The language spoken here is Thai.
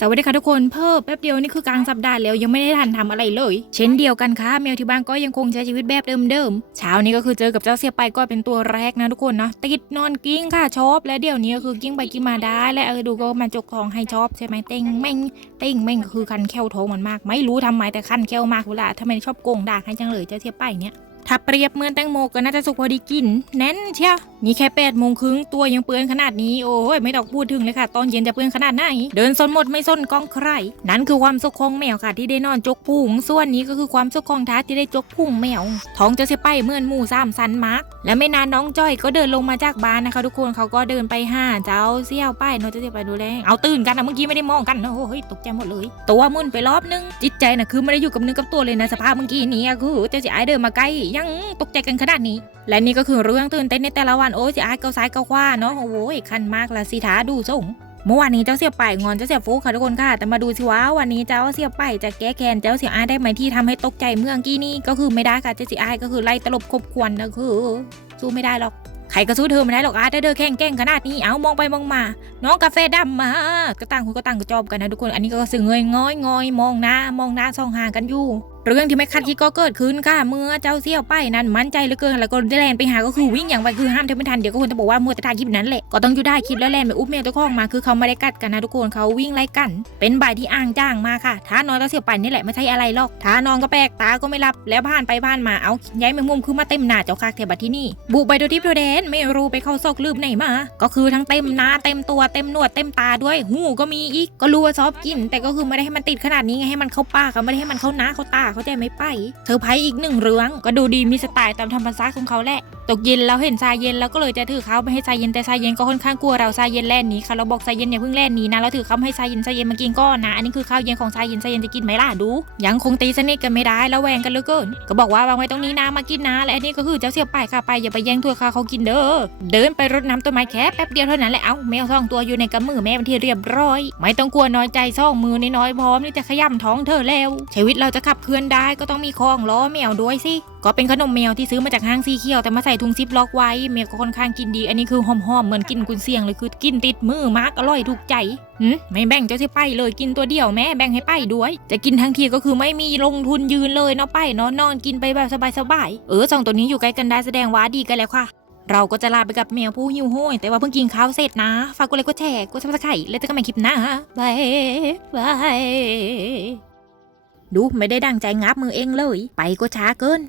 สวัสดีค่ะทุกคนเพิ่มแป๊บเดียวนี่คือกลางสัปดาห์แล้วยังไม่ได้ทันทำอะไรเลย เช่นเดียวกันค่ะแมวที่บ้านก็ยังคงใช้ชีวิตแบบเดิมๆเช้านี้ก็คือเจอกับเจ้าเสียไปก็เป็นตัวแรกนะทุกคนเนาะติดนอนกิ้งค่ะชอบและเดี๋ยวนี้ก็คือกิ้งไปกิ้งมาได้ และเออดูก็มาจกทองให้ชอบใช่ไหมเต็งแม่งเต็งแม่งคือคันแค่วท้องมันมาก ไม่รู้ทำไมแต่คันแค่วมากเวลาทำไมชอบโกงด่าให้จังเลยเจ้าเสียไปเนี่ย ถ้าเปรียบเหมือนแตงโมก็น่าจะสุกพอดีกิน แน่นเชียวนี่แค่แปดโมงครึ่งตัวยังเปื้อนขนาดนี้โอ้ยไม่ต้องพูดถึงเลยค่ะ ตอนเย็นจะเปื้อนขนาดไหน เดินซนหมดไม่ซนก้องใคร นั่นคือความสุขของแมวค่ะ ที่ได้นอนจกพุงส่วนนี้ก็คือความสุขของท้าที่ได้จกพุงแมวท้องจะเสียไปเหมือนหมูสามสันมาร์กและไม่นานน้องจ้อยก็เดินลงมาจากบ้านนะคะ ทุกคนเขาก็เดินไปห้าเจ้าเสี่ยวไปเนาะจะเสียไปดูแลเอาตื่นกันนะเมื่อกี้ไม่ได้มองกันโอ้ยตกใจหมดเลยตัวมึนไปรอบนึงจิตใจน่ะคือไม่ได้อยู่กับนื้อกับตัวเลยนะสภาพเมื่อกี้นี้คือจ้าเสียไอเดินมาใกล้ยังตกใจกันขนาดนี้ และนี่ก็คือเรื่องตื่นเต้นในแต่ละวันโอ้ยเสีอายเกาซ้ายเกาขวาเนาะโอ้ยคันมากละสิท้าดูส่งเมื่อวานนี้เจ้าเสียไปงอนเจ้าเสียฟุกค่ะทุกคนค่ะ แต่มาดูสิว่าวันนี้เจ้าเสียไปจะแก้แค้นเจ้าเสียอาได้ไหมที่ทำให้ตกใจเมื่อกี้นี้ก็คือไม่ได้ค่ะเจ้าสียอาก็คือไล่ตลบคบควรนะคือสู้ไม่ได้หรอกใครก็สู้เธอไม่ได้หรอกอาถ้าเธอแข่งแก่งขนาดนี้เอามองไปมองมา น้องกาแฟดำมาก็ต่างคนก็ต่างกระจอบกันนะทุกคนอันนี้ก็สึงเงยง้อยงอยมองหน้ามองหน้าส่องห่างกันอยู่ เรื่องที่ไม่คาดคิดก็เกิดขึ้นค่ะ เมื่อเจ้าเสี่ยวไปนั้นมั่นใจเหลือเกินแล้วก็แลนไปหาก็คือวิ่งอย่างไวคือห้ามเธอไม่ทันเดี๋ยวก็คนจะบอกว่ามัวแต่ถ่ายคลิปนั้นแหละก็ต้องอยู่ได้คลิปแล้วแลนไปอุ้มเมียตัวข้องมาคือเขาไม่ได้กัดกันนะทุกคนเขาวิ่งไล่กัน เป็นบ่ายที่อ่างจ้างมาค่ะท้านอนเจ้าเสี่ยวไปนี่แหละไม่ใช่อะไรหรอกท้านอนก็แปลกตาก็ไม่รับแล้วผ่านไปผ่านมาเอาย้ายแมงมุมคือมาเต็มหน้าเจ้าคากแถวบัดที่นี่บุกไปโดยที่โดยแดนไม่รู้ไปเข้าซอกลืบไหนมา ก็คือทั้งเต็มหน้าเต็มตัวเต็มหนวดเต็มตาด้วยหูก็มีอีกก็รู้ว่าชอบกิน แต่ก็คือไม่ได้ให้มันติดขนาดนี้ไงให้มันเข้าปากไม่ได้ให้มันเข้าหน้าเข้าตาเขาใจไม่ไปเธอไพ่อีกหนึ่งเรื่องก็ดูดีมีสไตล์ตามธรรมชาติของเขาแหละตกเย็นแล้วเห็นทรายเย็นแล้วก็เลยจะถือเขาไปให้ทรายเย็นแต่ทรายเย็นก็ค่อนข้างกลัวเราทรายเย็นแล่นหนีค่ะเราบอกทรายเย็นอย่าเพิ่งแล่นหนีนะเราถือเขาให้ทรายเย็นทรายเย็นมากินก้อนนะอันนี้คือข้าวเย็นของทรายเย็นทรายเย็นจะกินไหมล่ะดู ยังคงตีสนิทกันไม่ได้แล้วแวงกันเหลือเกินก็บอกว่าวางไว้ตรงนี้นะมากินนะและอันนี้ก็คือเจ้าเสียบไปค่ะไปอย่าไปแย่งถ้วยข้าวเขากินเด้อเดินไปรดน้ำต้นไม้แค่แป๊บเดียวเท่านั้นแหละเอ้าแมวสองตัวอยู่ในกำมือแม่เป็นที่เรียบร้อย ไม่ต้องกลัวน้อยใจซ่องมือน้อยพร้อมที่จะขย้ำท้องเธอแล้ว ชีวิตเราจะขับเคลื่อนได้ก็ต้องมีของล้อแมวด้วยสิก็เป็นขนมแมวที่ซื้อมาจากห้างซีเคียวแต่มาใส่ถุงซิปล็อกไว้แมวก็ค่อนข้างกินดี อันนี้คือหอมๆเหมือนกินกุนเสียงเลยคือกินติดมือมากอร่อยถูกใจหืมไม่แบ่งเจ้าสิไปเลยกินตัวเดียวแม่แบ่งให้ไปด้วย จะกินทั้งทีก็คือไม่มีลงทุนยืนเลยเนาะไปเนาะนอนกินไปแบบสบายๆเออสองตัวนี้อยู่ใกล้กันได้แสดงว่าดีกันแล้วค่ะเราก็จะลาไปกับแมวผู้หิวโหยแต่ว่าเพิ่งกินข้าวเสร็จนะ ฝากกดไลค์กดแชร์กดซับสไครต์แล้วเจอกันใหม่คลิปหน้าบายบายดูไม่ได้ดังใจงับมือเองเลย ไปก็ช้าเกิน